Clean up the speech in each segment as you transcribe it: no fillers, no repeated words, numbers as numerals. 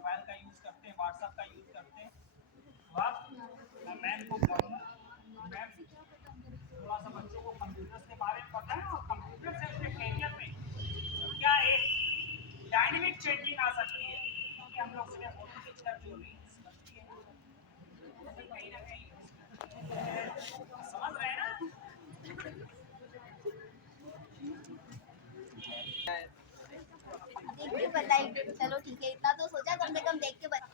Mobile का use करते हैं, व्हाट्सएप का यूज़ करते हैं, तो आप मैम को बोलूँ, मैम थोड़ा सा बच्चों को कंप्यूटर्स के बारे में पता है और कंप्यूटर से उसके करियर में क्या एक डायनेमिक चेंजिंग आ सकती है, क्योंकि हम लोग सिर्फ फोटो खींचकर जो रील्स बनती है वो भी कहीं ना कहीं समझ रहे हैं ना। देख के बताइए, चलो ठीक है, इतना तो सोचा कम से कम देख के बता।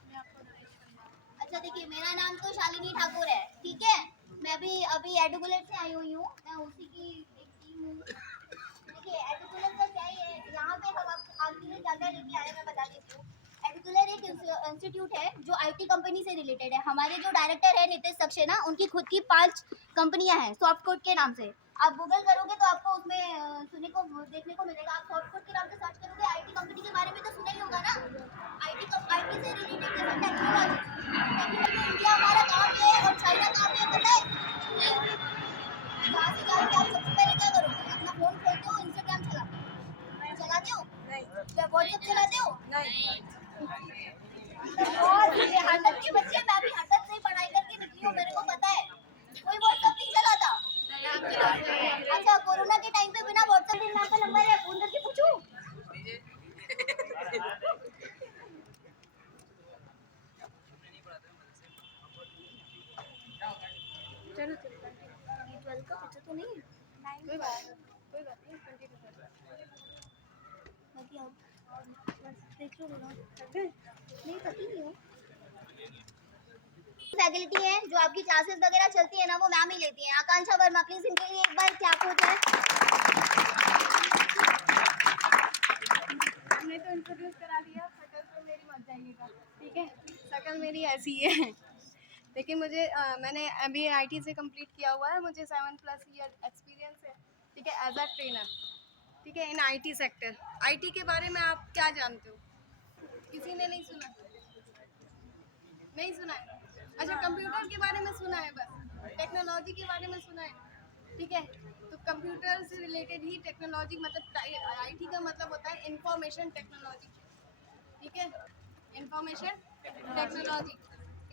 अच्छा देखिए, मेरा नाम तो शालिनी ठाकुर है, ठीक है। मैं भी अभी एडुकुलर से आई हुई हूँ, मैं उसी की एक टीम हूँ। देखिए एडुकुलर का क्या है, यहाँ पे हम आपके लिए क्या क्या लेके आए हैं मैं बता देती हूँ। एडुकुलर एक इंस्टीट्यूट है जो आईटी कंपनी से रिलेटेड है। हमारे जो डायरेक्टर है नितेश सक्सेना, उनकी खुद की 5 कंपनियां हैं सॉफ्ट कोड के नाम से। आप गूगल करोगे तो आपको उसमें सुनने को देखने को मिलेगा। आप सॉफ्ट कोड के नाम से सर्च करोगे, आईटी कंपनी के बारे में तो सुना ही होगा ना। आईटी से रिलेटेड जैसे टेक्नोलॉजी, टेक्निकल इंडिया हमारा कहाँ पे है और चाइना कहाँ पे है पता है। यहाँ से जाके आप सबसे पहले क्या करोगे, अपना फोन खोलते हो, इंस्टाग्राम चलाते हो, व्हाट्सएप चलाते हो नहीं। और यहाँ तक के बच्चे, मैं भी यहाँ तक से पढ़ाई करके निकली हूँ, मेरे को पता है। कोई व्हाट्सएप नहीं चलाता। अच्छा कोरोना के टाइम पे बिना व्हाट्सएप के नाम का नंबर है, फोन करके पूछूं। चलो चलो, 12 का बच्चा तो नहीं है। कोई बात नहीं, कंटिन्यू कर। बाकी आप बस देख लो ना, नहीं पति नहीं हो। फैकल्टी है जो आपकी क्लासेस वगैरह चलती है ना, वो मैम ही लेती हैं। आकांक्षा वर्मा, प्लीज इनके लिए एक बार क्लैप हो जाए। हमने तो इंट्रोड्यूस करा दिया, शकल तो मेरी मत जाइएगा, ठीक है। शकल मेरी ऐसी है लेकिन मुझे मैंने MBA IT से कंप्लीट किया हुआ है, मुझे 7+ ईयर एक्सपीरियंस है, ठीक है, एज अ ट्रेनर, ठीक है, इन IT सेक्टर। IT के बारे में आप क्या जानते हो? किसी ने नहीं सुना? नहीं सुना है? अच्छा, कंप्यूटर के बारे में सुना है, बस टेक्नोलॉजी के बारे में सुना है, ठीक है। तो कंप्यूटर से रिलेटेड ही टेक्नोलॉजी, मतलब IT का मतलब होता है इंफॉर्मेशन टेक्नोलॉजी, ठीक है। इंफॉर्मेशन टेक्नोलॉजी,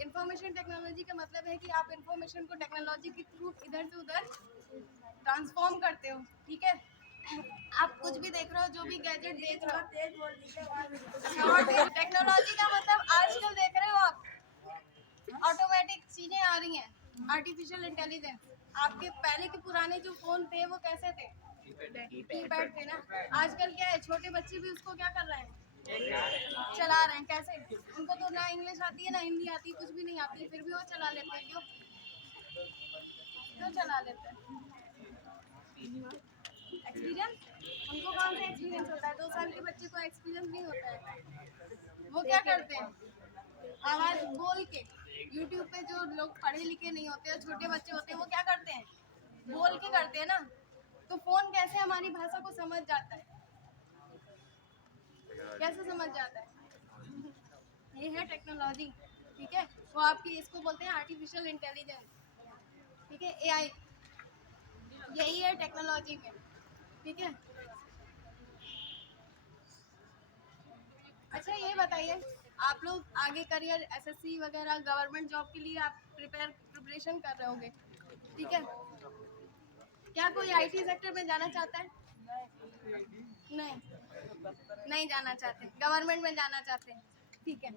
इंफॉर्मेशन टेक्नोलॉजी का मतलब है कि आप इंफॉर्मेशन को टेक्नोलॉजी के थ्रू इधर से उधर ट्रांसफॉर्म करते हो, ठीक है। आप कुछ भी देख रहे हो, जो भी गैजेट देख रहे हो, टेक्नोलॉजी का मतलब आजकल देख रहे हो आप ऑटोमेटिक चीजें आ रही हैं, आर्टिफिशियल इंटेलिजेंस। आपके पहले के पुराने जो फोन थे वो कैसे थे? कीपैड थे ना। आजकल क्या है, छोटे बच्चे भी उसको क्या कर रहे हैं, चला रहे हैं। कैसे? उनको तो ना इंग्लिश आती है ना हिंदी आती है, कुछ भी नहीं आती है, फिर भी वो चला लेते हैं। क्यों क्यों चला लेते हैं? एक्सपीरियंस, उनको कौन सा एक्सपीरियंस होता है? 2 साल के बच्चे को एक्सपीरियंस नहीं होता है। वो क्या करते हैं, आवाज बोल के। यूट्यूब पे जो लोग पढ़े लिखे नहीं होते और छोटे बच्चे होते हैं, वो क्या करते हैं, बोल के करते हैं ना। तो फोन कैसे हमारी भाषा को समझ जाता है, कैसे समझ जाता है? ये है टेक्नोलॉजी, ठीक है। वो आपकी, इसको बोलते हैं आर्टिफिशियल इंटेलिजेंस, ठीक है, AI। यही है टेक्नोलॉजी में, ठीक है। अच्छा ये बताइए, आप लोग आगे करियर SSC वगैरह गवर्नमेंट जॉब के लिए आप प्रिपरेशन कर रहे होगे, ठीक है। क्या कोई IT सेक्टर में जाना चाहता है? नहीं, नहीं जाना चाहते, गवर्नमेंट में जाना चाहते हैं, ठीक है।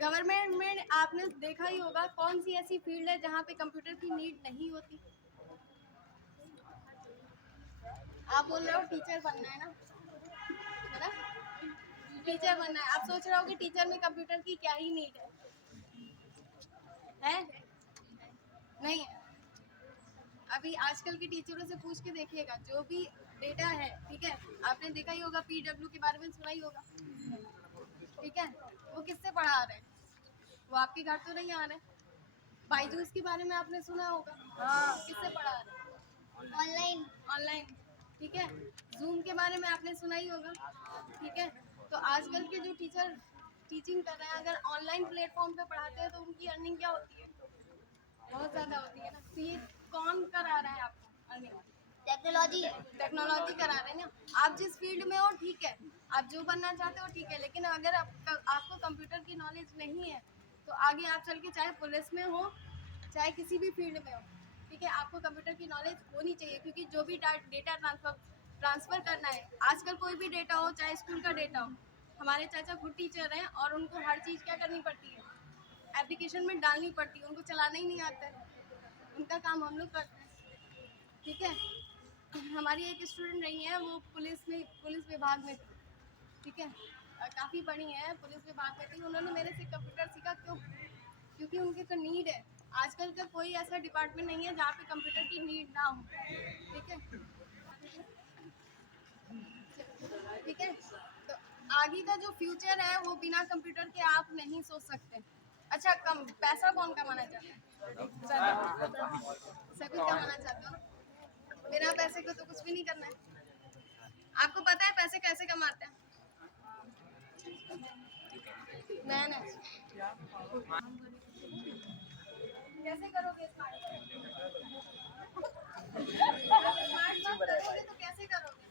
गवर्नमेंट में आपने देखा ही होगा कौन सी ऐसी फील्ड है जहाँ पे कंप्यूटर की नीड नहीं होती। आप बोल रहे हो टीचर बनना है ना, टीचर बनना है। आप सोच रहे हो कि टीचर में कंप्यूटर की क्या ही नीड है? नहीं है। अभी आजकल के टीचरों से पूछ के देखिएगा, जो भी डेटा है, ठीक है, आपने देखा ही होगा, PW के बारे में सुना ही होगा, ठीक है। वो किससे पढ़ा रहे हैं? वो आपके घर तो नहीं आ रहे। बाईजूस के बारे में आपने सुना होगा, हाँ, किससे पढ़ा रहे हैं? ऑनलाइन। ऑनलाइन, ठीक है। जूम के बारे में आपने सुना ही होगा, ठीक है। तो आजकल के जो टीचर टीचिंग कर रहे हैं, अगर ऑनलाइन प्लेटफॉर्म पे पढ़ाते हैं तो उनकी अर्निंग क्या होती है? बहुत ज़्यादा होती है ना। तो ये कौन करा रहा है आपको अर्निंग? टेक्नोलॉजी। टेक्नोलॉजी करा रहे हैं ना। आप जिस फील्ड में हो, ठीक है, आप जो बनना चाहते हो, ठीक है, लेकिन अगर आपको कंप्यूटर की नॉलेज नहीं है तो आगे आप चल के चाहे पुलिस में हो चाहे किसी भी फील्ड में हो, ठीक है, आपको कंप्यूटर की नॉलेज होनी चाहिए, क्योंकि जो भी डेटा ट्रांसफ़र करना है, आजकल कोई भी डेटा हो चाहे स्कूल का डेटा हो, हमारे चाचा खुद टीचर हैं और उनको हर चीज़ क्या करनी पड़ती है, एप्लीकेशन में डालनी पड़ती है, उनको चलाना ही नहीं आता है, उनका काम हम लोग करते हैं, ठीक है। हमारी एक स्टूडेंट रही है, वो पुलिस विभाग में थी, ठीक है, काफ़ी बड़ी है, पुलिस विभाग में थी, उन्होंने मेरे से कंप्यूटर सीखा, क्यों? क्योंकि उनकी तो नीड है। आजकल का कोई ऐसा डिपार्टमेंट नहीं है जहाँ पे कंप्यूटर की नीड ना हो, ठीक है, ठीक है। तो आगे का जो फ्यूचर है वो बिना कंप्यूटर के आप नहीं सोच सकते। अच्छा, कम पैसा कौन कमाना चाहता है? सभी कमाना चाहते हो ना, बिना पैसे को तो कुछ भी नहीं करना है। आपको पता है पैसे कैसे कमाते हैं? मैनेज कैसे करोगे? स्मार्ट वर्क करोगे तो कैसे करोगे?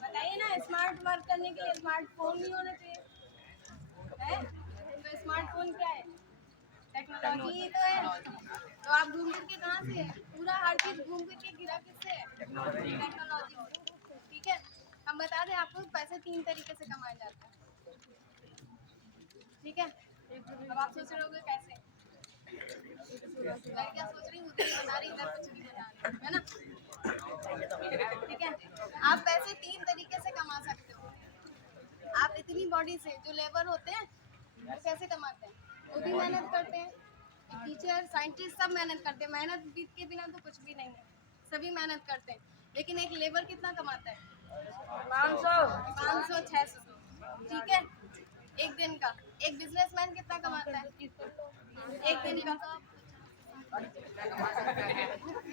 बताइए ना, स्मार्ट वर्क करने के लिए स्मार्टफोन नहीं होना चाहिए है? तो स्मार्टफोन क्या है? टेक्नोलॉजी ही तो है। तो आप घूम फिर के कहाँ से है? पूरा हर चीज घूम फिर के गिरा किससे है? टेक्नोलॉजी से, ठीक है। हम बता दें आपको, पैसे 3 तरीके से कमाए जाते हैं, ठीक है। अब आप सोच रहे होगे कैसे, मैं क्या सोच रही हूँ, उधर ही बना रही, इधर कुछ नहीं बना रही, है ना, ठीक है। आप पैसे 3 तरीके से कमा सकते हो। आप इतनी बॉडी से, जो लेबर होते हैं वो कैसे कमाते हैं? वो भी मेहनत करते हैं, टीचर साइंटिस्ट सब मेहनत करते हैं, मेहनत के बिना तो कुछ भी नहीं है, सभी मेहनत करते हैं, लेकिन एक लेबर कितना कमाता है? 500 600, ठीक है, एक दिन का। एक बिजनेसमैन कितना कमाता है एक दिन का?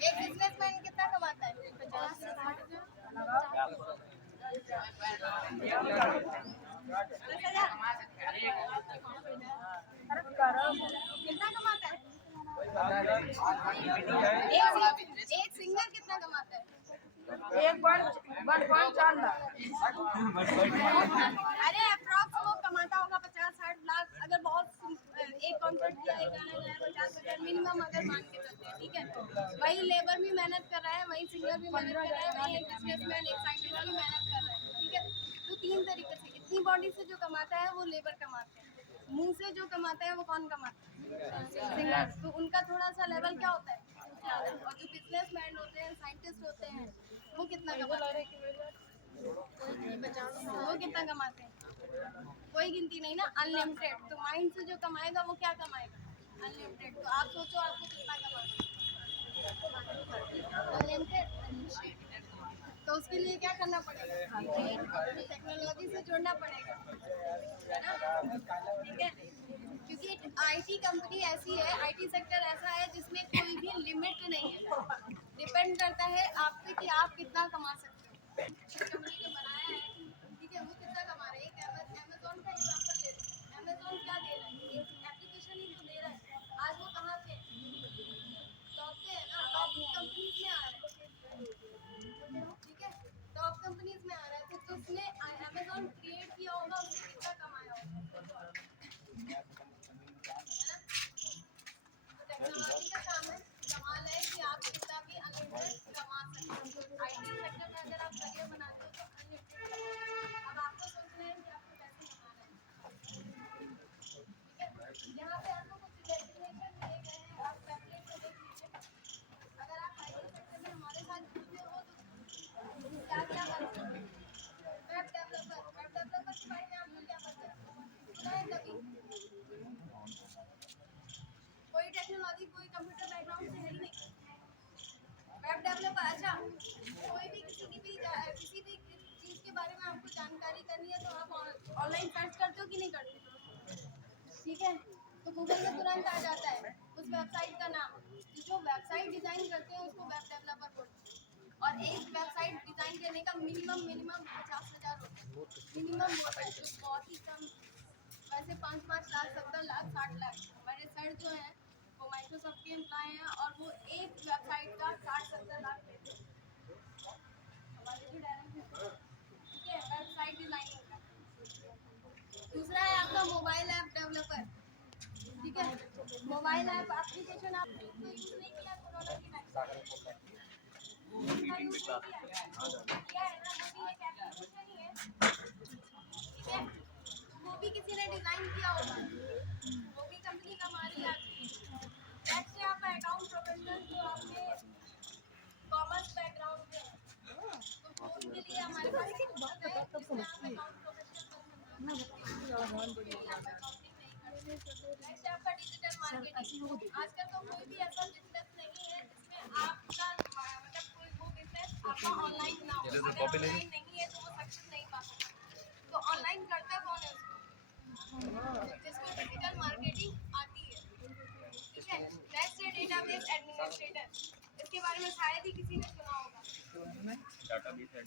एक बिजनेसमैन कितना कमाता है? 50 से 60,000 कितना कमाता है? एक सिंगर कितना कमाता है? अरे अप्रॉक्स वो कमाता होगा 50-60 लाख, अगर बहुत एक कॉन्सर्ट किया, एक गाना गाया, 50,000 मिनिमम अगर मान के चलते हैं, ठीक है। वही लेबर भी मेहनत कर रहा है, वही सिंगर भी मेहनत कर रहा है, वही एक बिजनेसमैन, एक साइंटिस्ट भी मेहनत कर रहा है, ठीक है। तो 3 तरीके से, इतनी बॉडी से जो कमाता है वो लेबर कमाते हैं, मुंह से जो कमाता है वो कौन कमाता है? सिंगर। तो उनका थोड़ा सा लेवल क्या होता है? और जो बिजनेसमैन होते हैं, साइंटिस्ट होते हैं, वो कितना कमाते हैं? वो कितना कमाते हैं? कोई गिनती नहीं ना, अनलिमिटेड। तो माइंड से जो कमाएगा वो क्या कमाएगा? अनलिमिटेड। तो आप सोचो आपको कितना कमाना है? अनलिमिटेड। तो उसके लिए क्या करना पड़ेगा? टेक्नोलॉजी से जुड़ना पड़ेगा, है ना, ठीक है। क्योंकि आईटी कंपनी ऐसी है, आईटी सेक्टर ऐसा है जिसमें कोई भी लिमिट नहीं है, डिपेंड करता है आप पे कि आप कितना कमा सकते हो। कंपनी जो बनाया है, ठीक है, वो कितना कमा रहा है? एक अमेजोन का एग्जांपल ले लो। अमेजोन क्या दे रहा है? एक एप्लीकेशन ही तो दे रहा है। आज वो कहाँ पे टॉप पे है ना, टॉप कंपनीज में आ रहा है, ठीक है, टॉप कंपनीज में आ रहा है। तो जिसने अमेजोन क्रिएट किया होगा उसने कितना कमाया होगा, है ना। टेक्नोलॉजी का काम है, कमाल है कि आप कितना भी अनलिमिटेड कमा सकते हो। आईटी सेक्टर में अगर आप करियर बनाते हो तो अनलिमिटेड। अब आपको सोचना है कि आपको कैसे कमाना है, ठीक है। यहाँ पे आपको कुछ डेफिनेशन दिए गए हैं, आप पैम्फलेट को देख लीजिए। अगर आप आईटी सेक्टर में हमारे साथ जुड़े हो तो क्या क्या कर सकते हो? वेब डेवलपर के बारे में आपको क्या पता है? सुना है कभी? कोई टेक्नोलॉजी, कोई कंप्यूटर बैकग्राउंड से है ही नहीं। वेब डेवलपर, अच्छा, कोई भी किसी भी चीज़ के बारे में आपको जानकारी करनी है तो आप ऑनलाइन सर्च करते हो कि नहीं करते? ठीक है, तो गूगल में तुरंत आ जाता है उस वेबसाइट का नाम। जो वेबसाइट डिज़ाइन करते हैं उसको वेब डेवलपर बोलते हैं, और एक वेबसाइट डिज़ाइन करने का मिनिमम 50,000 होता है, मिनिमम होता है, जो बहुत ही कम। वैसे 5-5 लाख, 70 लाख, 60 लाख। हमारे सर जो हैं वो माइक्रोसॉफ्ट के एम्प्लॉय हैं और वो एक वेबसाइट का 60-70 लाख लेते हैं। हमारे जो डायरेक्टर मोबाइल ऐप डेवलपर, ठीक है। मोबाइल ऐप एप्लीकेशन आपने तो यूज़ नहीं किया कोरोना के टाइम किया है ना, वो भी एक एप्लीकेशन ही है, ठीक है। वो भी किसी ने डिज़ाइन किया होगा, वो भी कंपनी कमा रही है आपकी। नेक्स्ट है आपका अकाउंट प्रोफेशनल, जो आपके कॉमर्स बैकग्राउंड से है, तो उसके लिए हमारे पास एक कोर्स है जिसमें आप अकाउंट प्रोफेशनल बन सकते हो। नेक्स्ट है आपका डिजिटल मार्केटिंग। आजकल तो कोई भी ऐसा बिजनेस नहीं है जिसमें आपका मतलब कोई वो बिजनेस आपका ऑनलाइन ना हो। अगर ऑनलाइन नहीं है तो वो सक्सेस नहीं पा सकता। तो ऑनलाइन करता कौन है उसको, जिसको डिजिटल मार्केटिंग आती है, ठीक है। नेक्स्ट है डेटाबेस एडमिनिस्ट्रेटर। इसके बारे में शायद ही किसी ने सुना होगा,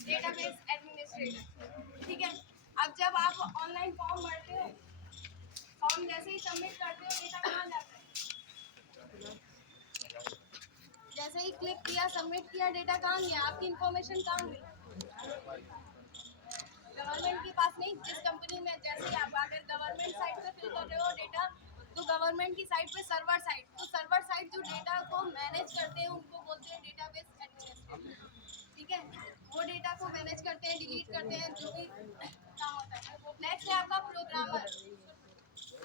डेटाबेस एडमिनिस्ट्रेटर, ठीक है। अब जब आप ऑनलाइन फॉर्म भरते हो, फॉर्म जैसे ही सबमिट करते हो, डेटा कहाँ जाता है? जैसे ही क्लिक किया, सबमिट किया, डेटा कहाँ गया? आपकी इंफॉर्मेशन कहाँ गई? गवर्नमेंट के पास नहीं। जिस कंपनी में जैसे ही आप अगर गवर्नमेंट साइट पे फिल कर रहे हो डेटा, तो गवर्नमेंट की साइट पे सर्वर साइट, तो सर्वर साइट जो डेटा को मैनेज करते हैं उनको बोलते हैं डेटाबेस एडमिनिस्ट्रेटर, ठीक है। वो डेटा को मैनेज करते हैं, डिलीट करते हैं, जो भी काम होता है। नेक्स्ट है आपका प्रोग्रामर।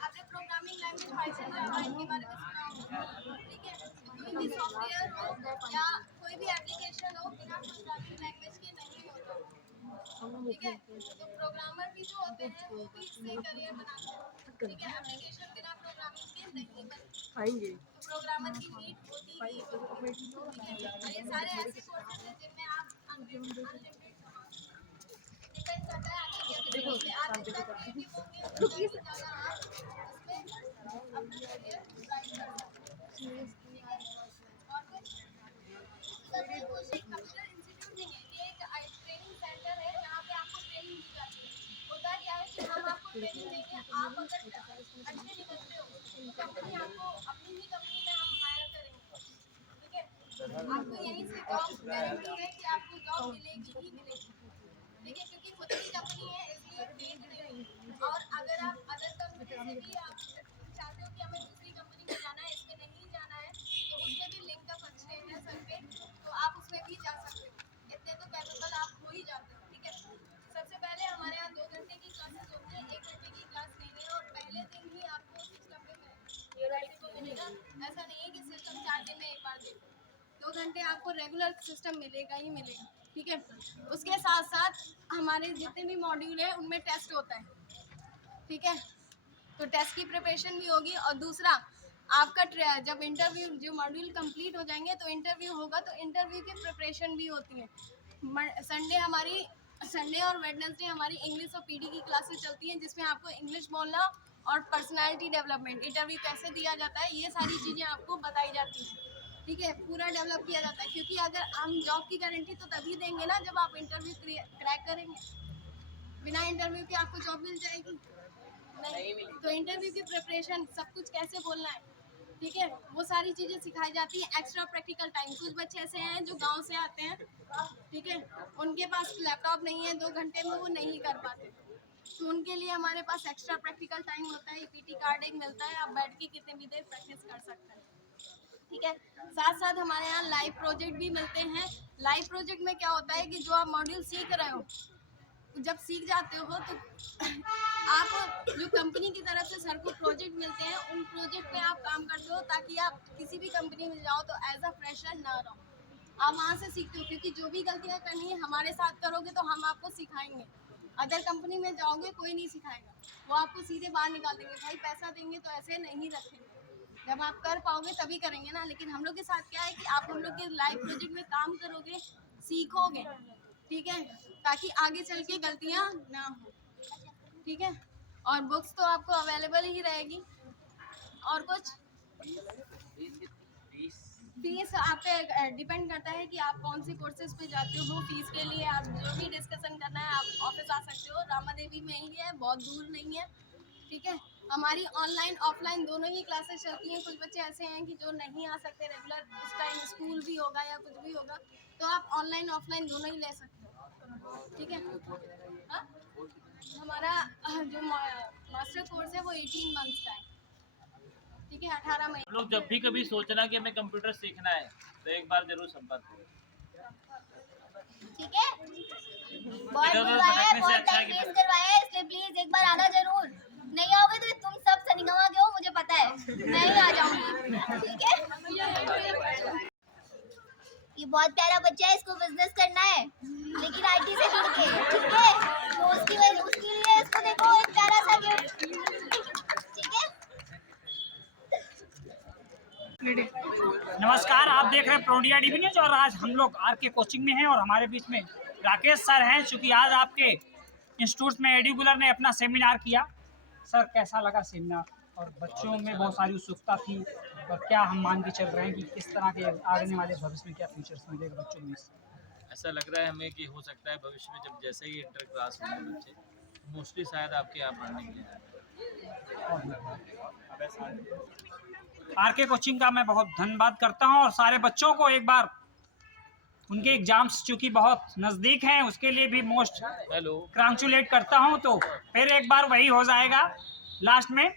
आपने प्रोग्रामिंग लैंग्वेज पाइथन जावा इनके बारे में सुना होगा, ठीक है। कोई भी सॉफ्टवेयर हो या कोई भी एप्लीकेशन हो बिना प्रोग्रामिंग लैंग्वेज के नहीं होता, ठीक है। तो प्रोग्रामर भी जो होते हैं वो भी इससे करियर बनाते हैं, ठीक है। एप्लीकेशन बिना प्रोग्रामिंग के नहीं बनती, तो प्रोग्रामर की नीड होती ही होती है, ठीक है। और ये सारे ऐसे कोर्सेज हैं जिनमें आप अनलिमिटेड डिपेंड करता है आपकी एबिलिटी पे। आप जितना क्रिएटिव होंगे उतना ही ज़्यादा आप उसमें अपना करियर ड्राइव कर सकते हैं, ठीक है। और कुछ सर ये कंप्यूटर इंस्टीट्यूट नहीं है, ये एक ट्रेनिंग सेंटर है जहाँ पे आपको ट्रेनिंग दी जाती है। होता क्या है कि हम आपको ट्रेनिंग देंगे, आप अगर अच्छे निकलते हो तो कंपनी आपको अपनी ही कंपनी में हम हायर करेंगे, ठीक है। आपको यहीं से जॉब गारंटी है कि आपको जॉब मिलेगी ही मिलेगी, ठीक है, क्योंकि खुद की कंपनी है इसलिए फेक नहीं। और अगर आप अदर कंपनी से भी आप चाहते हो कि हमें दूसरी कंपनी में जाना है, इसमें नहीं जाना है, तो उसके भी लिंक अप अच्छे हैं सर पे, तो आप उसमें भी जा सकते हो। इतने तो कैपेबल आप हो ही जाते हो, ठीक है। सबसे पहले हमारे यहाँ 2 घंटे की क्लासेस होती है, 1 घंटे की क्लास लेंगे और पहले दिन ही आपको सिस्टम पे रहने को मिलेगा। ऐसा नहीं है कि सिस्टम 4 दिन में एक बार देखो, 2 घंटे आपको रेगुलर सिस्टम मिलेगा ही मिलेगा, ठीक है। उसके साथ साथ हमारे जितने भी मॉड्यूल है उनमें टेस्ट होता है, ठीक है। तो टेस्ट की प्रिपरेशन भी होगी। और दूसरा आपका जब इंटरव्यू जो मॉड्यूल कंप्लीट हो जाएंगे तो इंटरव्यू होगा, तो इंटरव्यू की प्रिपरेशन भी होती है। संडे और वेडनेसडे हमारी इंग्लिश और पीडी की क्लासेस चलती हैं, जिसमें आपको इंग्लिश बोलना और पर्सनालिटी डेवलपमेंट, इंटरव्यू कैसे दिया जाता है, ये सारी चीज़ें आपको बताई जाती हैं, ठीक है। पूरा डेवलप किया जाता है, क्योंकि अगर हम जॉब की गारंटी तो तभी देंगे ना जब आप इंटरव्यू क्रैक करेंगे। बिना इंटरव्यू के आपको जॉब मिल जाएगी नहीं। तो इंटरव्यू की प्रिपरेशन, सब कुछ कैसे बोलना है, ठीक है, वो सारी चीज़ें सिखाई जाती है। एक्स्ट्रा प्रैक्टिकल टाइम, कुछ बच्चे ऐसे हैं जो गांव से आते हैं, ठीक है, उनके पास लैपटॉप नहीं है, 2 घंटे में वो नहीं कर पाते, तो उनके लिए हमारे पास एक्स्ट्रा प्रैक्टिकल टाइम होता है। पीटी कार्ड एक मिलता है, आप बैठ के कितने भी देर प्रैक्टिस कर सकते हैं, ठीक है। साथ साथ हमारे यहाँ लाइव प्रोजेक्ट भी मिलते हैं। लाइव प्रोजेक्ट में क्या होता है कि जो आप मॉड्यूल सीख रहे हो, जब सीख जाते हो तो आप जो कंपनी की तरफ से सर को प्रोजेक्ट मिलते हैं, उन प्रोजेक्ट पे आप काम करते हो, ताकि आप किसी भी कंपनी में जाओ तो एज अ फ्रेशर ना रहो, आप वहाँ से सीखते हो। क्योंकि जो भी गलतियाँ करनी है हमारे साथ करोगे तो हम आपको सिखाएंगे। अदर कंपनी में जाओगे कोई नहीं सिखाएगा, वो आपको सीधे बाहर निकाल देंगे। भाई पैसा देंगे तो ऐसे नहीं रखेंगे, जब आप कर पाओगे तभी करेंगे ना। लेकिन हम लोग के साथ क्या है कि आप हम लोग के लाइव प्रोजेक्ट में काम करोगे, सीखोगे, ठीक है, ताकि आगे चल के गलतियाँ ना हो, ठीक है। और बुक्स तो आपको अवेलेबल ही रहेगी। और कुछ फीस आप पे डिपेंड करता है कि आप कौन से कोर्सेज पे जाते हो। फीस के लिए आप जो भी डिस्कशन करना है आप ऑफिस आ सकते हो, रामा देवी में ही है, बहुत दूर नहीं है, ठीक है। हमारी ऑनलाइन ऑफलाइन दोनों ही क्लासेस चलती हैं। कुछ बच्चे ऐसे हैं कि जो नहीं आ सकते रेगुलर, उस टाइम स्कूल भी होगा या कुछ भी होगा, तो आप ऑनलाइन ऑफलाइन दोनों ही ले सकते हो, ठीक है। हाँ? हमारा जो मास्टर कोर्स है वो 18 मंथ्स का है, ठीक है, 18 महीने। लोग जब भी कभी सोचना कि हमें कंप्यूटर सीखना है तो एक बार जरूर संपर्क करें। ठीक है, बहुत इधर-उधर बुलवाया है, भटकने से बहुत अच्छा है टाइम कि वेस्ट करवाया है, इसलिए प्लीज एक बार आना जरूर। नहीं आओगे तो तुम सब सनिगवा के हो, मुझे पता है, मैं ही आ जाऊंगी। ठीक है, ये बहुत प्यारा बच्चा है, इसको बिजनेस करना है लेकिन आईटी से जुड़ के, ठीक है, तो उसके लिए इसको देखो एक प्यारा सा गिफ्ट, ठीक है। नमस्कार, आप देख रहे हैं प्रोडिया टीवी न्यूज और आज हम लोग आर के कोचिंग में हैं और हमारे बीच में राकेश सर हैं। चूँकि आज आपके इंस्टीट्यूट में एडुकुलर ने अपना सेमिनार किया, सर कैसा लगा सेमिनार? और बच्चों में बहुत सारी उत्सुकता थी और क्या हम मान के चल रहे हैं कि किस तरह के आने वाले भविष्य में क्या फ्यूचर्स मिलेगा बच्चों में? ऐसा लग रहा है हमें कि हो सकता है भविष्य में जब जैसे ही इंटर क्लास होंगे बच्चे मोस्टली शायद आपके यहाँ पढ़ने के लिए आर के कोचिंग का मैं बहुत धन्यवाद करता हूं और सारे बच्चों को एक बार उनके एग्जाम्स चूँकि बहुत नज़दीक हैं उसके लिए भी मोस्ट हेलो कंग्रेचुलेट करता हूं। तो फिर एक बार वही हो जाएगा लास्ट में